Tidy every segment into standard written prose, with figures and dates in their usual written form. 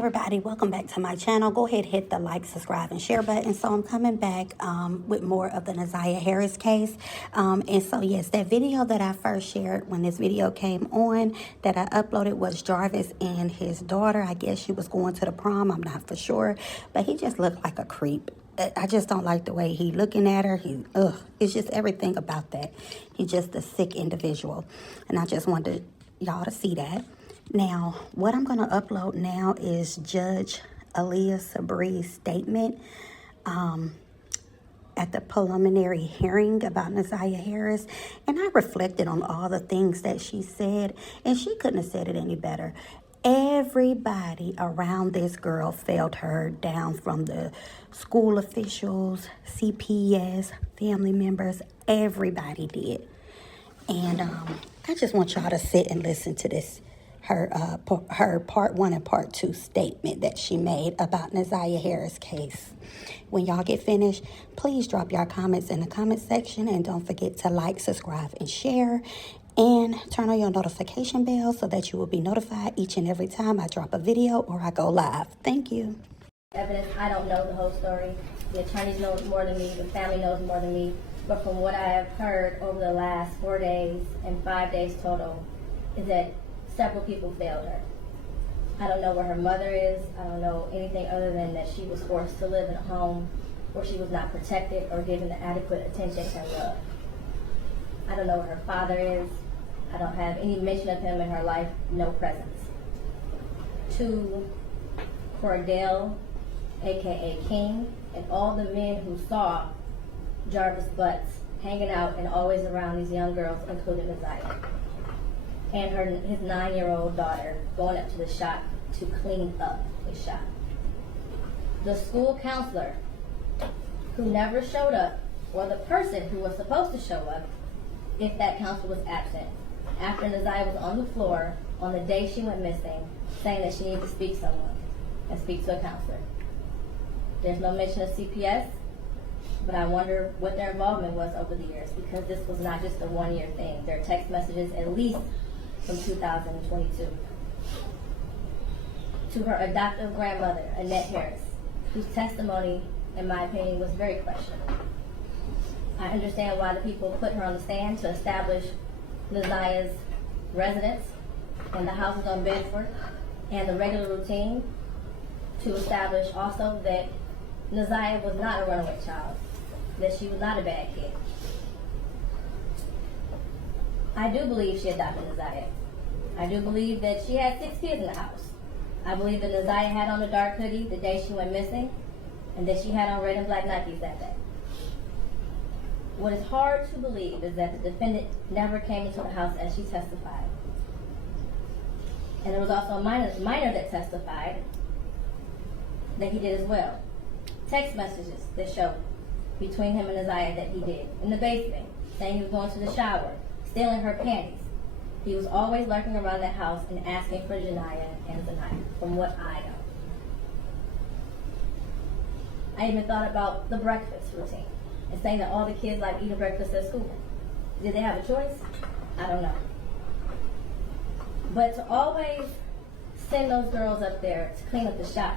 everybody, welcome back to my channel. Go ahead, hit the like, subscribe, and share button. So I'm coming back with more of the Naiah Harris case. And so yes, that video that I first shared when this video came on that I uploaded was Jarvis and his daughter. I guess she was going to the prom, I'm not for sure, but he just looked like a creep. I just don't like the way he looking at her. It's just everything about that. He's just a sick individual. And I just wanted y'all to see that. Now, what I'm going to upload now is Judge Aaliyah Sabree's statement at the preliminary hearing about Naiah Harris. And I reflected on all the things that she said, and she couldn't have said it any better. Everybody around this girl failed her, down from the school officials, CPS, family members. Everybody did. And I just want y'all to sit and listen to this. Her part 1 and part 2 statement that she made about Naiah Harris case. When y'all get finished, please drop your comments in the comment section, and don't forget to like, subscribe, and share, and turn on your notification bell so that you will be notified each and every time I drop a video or I go live. Thank you. Evidence, I don't know the whole story. The attorneys know more than me, the family knows more than me, but from what I have heard over the last 4 days and 5 days total is that several people failed her. I don't know where her mother is. I don't know anything other than that she was forced to live in a home where she was not protected or given the adequate attention and love. I don't know where her father is. I don't have any mention of him in her life, no presence. To Cordell, aka King, and all the men who saw Jarvis Butts hanging out and always around these young girls, including Naiah. And his 9-year-old daughter going up to the shop to clean up the shop. The school counselor who never showed up, or the person who was supposed to show up if that counselor was absent, after Naiah was on the floor on the day she went missing, saying that she needed to speak to someone and speak to a counselor. There's no mention of CPS, but I wonder what their involvement was over the years, because this was not just a one-year thing. There are text messages at least from 2022. To her adoptive grandmother, Annette Harris, whose testimony, in my opinion, was very questionable. I understand why the people put her on the stand to establish Naiah's residence and the houses on Bedford and the regular routine, to establish also that Naiah was not a runaway child, that she was not a bad kid. I do believe she adopted Naiah. I do believe that she had 6 kids in the house. I believe that Naiah had on a dark hoodie the day she went missing, and that she had on red and black Nikes that day. What is hard to believe is that the defendant never came into the house as she testified. And there was also a minor that testified that he did as well. Text messages that showed between him and Naiah that he did. In the basement, saying he was going to the shower, stealing her panties. He was always lurking around that house and asking for Janiyah and Naiah, from what I know. I even thought about the breakfast routine and saying that all the kids like eating breakfast at school. Did they have a choice? I don't know. But to always send those girls up there to clean up the shop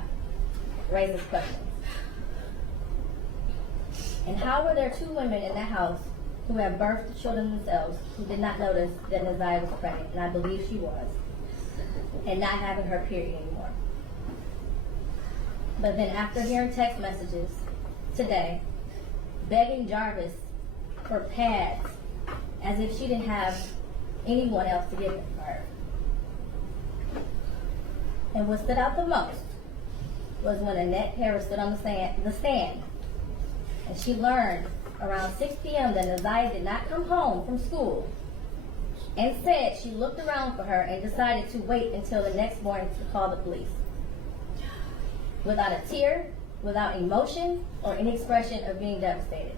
raises questions. And how were there 2 women in that house who had birthed the children themselves who did not notice that Naiah was pregnant, and I believe she was, and not having her period anymore? But then after hearing text messages today, begging Jarvis for pads as if she didn't have anyone else to give them for her. And what stood out the most was when Annette Harris stood on the stand, and she learned around 6 p.m. that Naiah did not come home from school, and said she looked around for her and decided to wait until the next morning to call the police. Without a tear, without emotion, or any expression of being devastated.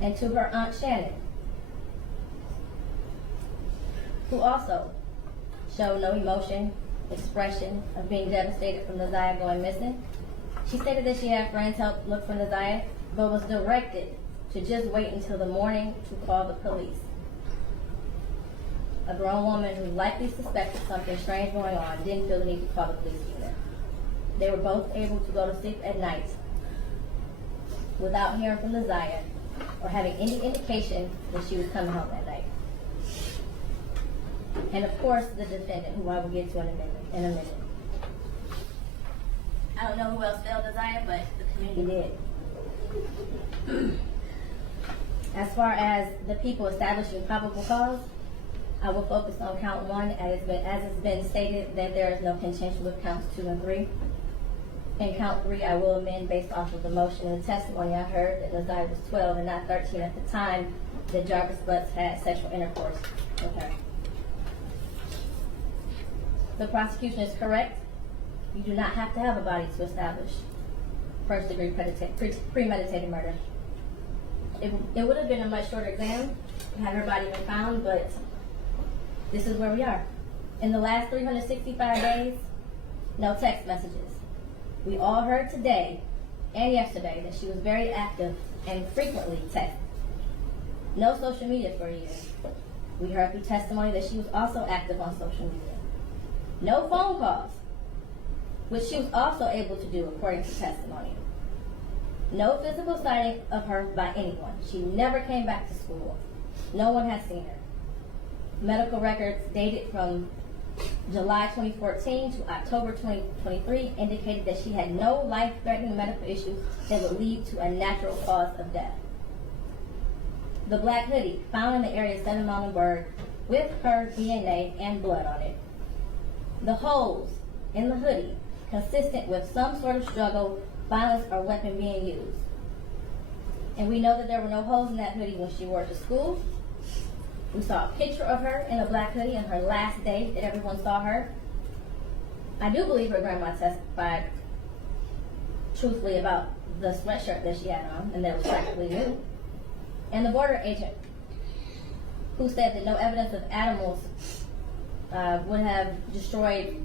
And to her Aunt Shannon, who also showed no emotion, expression of being devastated from Naiah going missing. She stated that she had friends help look for Naiah, but was directed to just wait until the morning to call the police. a grown woman who likely suspected something strange going on, didn't feel the need to call the police either. They were both able to go to sleep at night without hearing from Naiah or having any indication that she was coming home that night. And of course, the defendant, who I will get to in a minute. I don't know who else failed Naiah, but the community did. As far as the people establishing probable cause, I will focus on count 1, as it's been stated that there is no contention with counts 2 and 3. In count 3, I will amend based off of the motion and the testimony I heard that Naiah was 12 and not 13 at the time that Jarvis Butts had sexual intercourse with her. The prosecution is correct. You do not have to have a body to establish first-degree premeditated murder. It would have been a much shorter exam had her body been found, but this is where we are. In the last 365 days, no text messages. We all heard today and yesterday that she was very active and frequently texted. No social media for a year. We heard through testimony that she was also active on social media. No phone calls, which she was also able to do according to testimony. No physical sighting of her by anyone. She never came back to school. No one has seen her. Medical records dated from July 2014 to October 2023 indicated that she had no life-threatening medical issues that would lead to a natural cause of death. The black hoodie found in the area of 7 Mile and Bird with her DNA and blood on it. The holes in the hoodie consistent with some sort of struggle, violence, or weapon being used. And we know that there were no holes in that hoodie when she wore it to school. We saw a picture of her in a black hoodie on her last day that everyone saw her. I do believe her grandma testified truthfully about the sweatshirt that she had on and that was practically new. And the border agent who said that no evidence of animals would have destroyed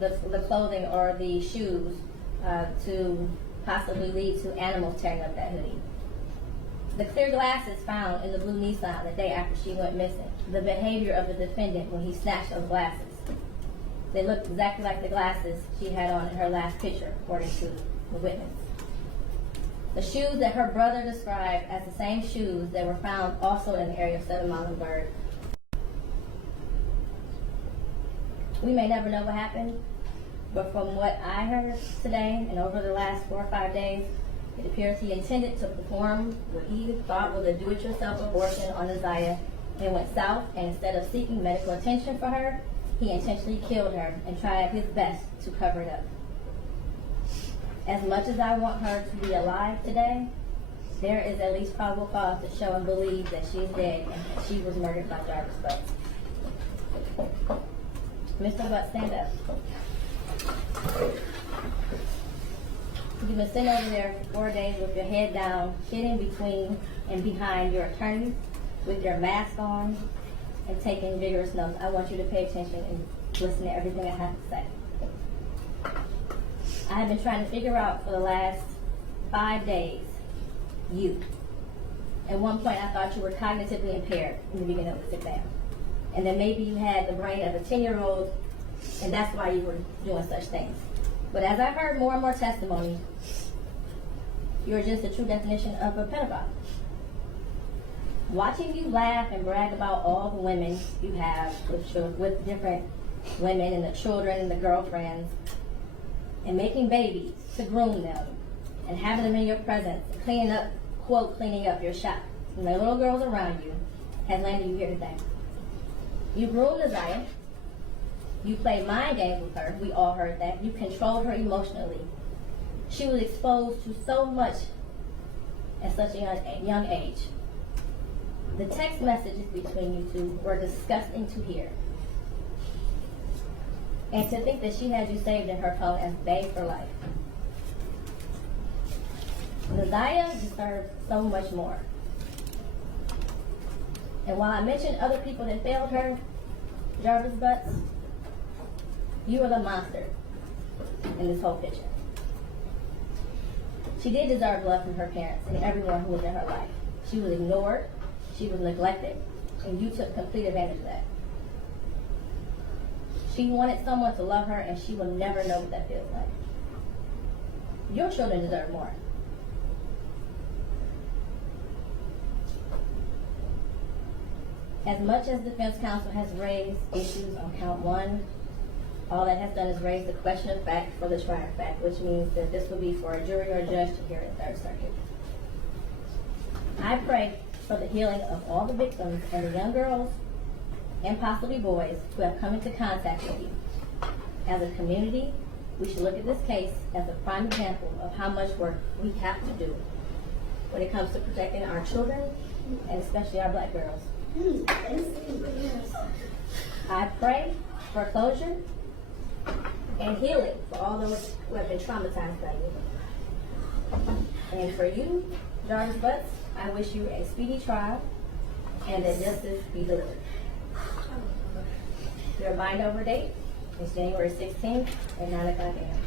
the clothing or the shoes to possibly lead to animals tearing up that hoodie. The clear glasses found in the blue Nissan the day after she went missing. The behavior of the defendant when he snatched those glasses. They looked exactly like the glasses she had on in her last picture, according to the witness. The shoes that her brother described as the same shoes that were found also in the area of 7 Mile and Bird. We may never know what happened, but from what I heard today and over the last 4 or 5 days, it appears he intended to perform what he thought was a do-it-yourself abortion on Naiah and went south, and instead of seeking medical attention for her, he intentionally killed her and tried his best to cover it up. As much as I want her to be alive today, there is at least probable cause to show and believe that she's dead and that she was murdered by Jarvis Butts. Mr. Butts, stand up. You've been sitting over there for 4 days with your head down, sitting between and behind your attorneys with your mask on and taking vigorous notes. I want you to pay attention and listen to everything I have to say. I have been trying to figure out for the last 5 days, you. At one point, I thought you were cognitively impaired in the beginning of this exam. And then maybe you had the brain of a 10-year-old, and that's why you were doing such things. But as I heard more and more testimony, you're just a true definition of a pedophile. Watching you laugh and brag about all the women you have with different women and the children and the girlfriends, and making babies to groom them, and having them in your presence, cleaning up, quote, cleaning up your shop, and the little girls around you, has landed you here today. You groomed Naiah. You played mind games with her. We all heard that. You controlled her emotionally. She was exposed to so much at such a young age. The text messages between you two were disgusting to hear. And to think that she had you saved in her phone as bae for life. Naiah deserves so much more. And while I mentioned other people that failed her, Jarvis Butts, you are the monster in this whole picture. She did deserve love from her parents and everyone who was in her life. She was ignored, she was neglected, and you took complete advantage of that. She wanted someone to love her, and she will never know what that feels like. Your children deserve more. As much as defense counsel has raised issues on count 1, all that has done is raise the question of fact for the trier fact, which means that this will be for a jury or a judge to hear in Third Circuit. I pray for the healing of all the victims and the young girls and possibly boys who have come into contact with you. As a community, we should look at this case as a prime example of how much work we have to do when it comes to protecting our children and especially our black girls. I pray for closure and healing for all those who have been traumatized by you. And for you, Jarvis Butts, I wish you a speedy trial and that justice be delivered. Your bind over date is January 16th at 9 o'clock a.m.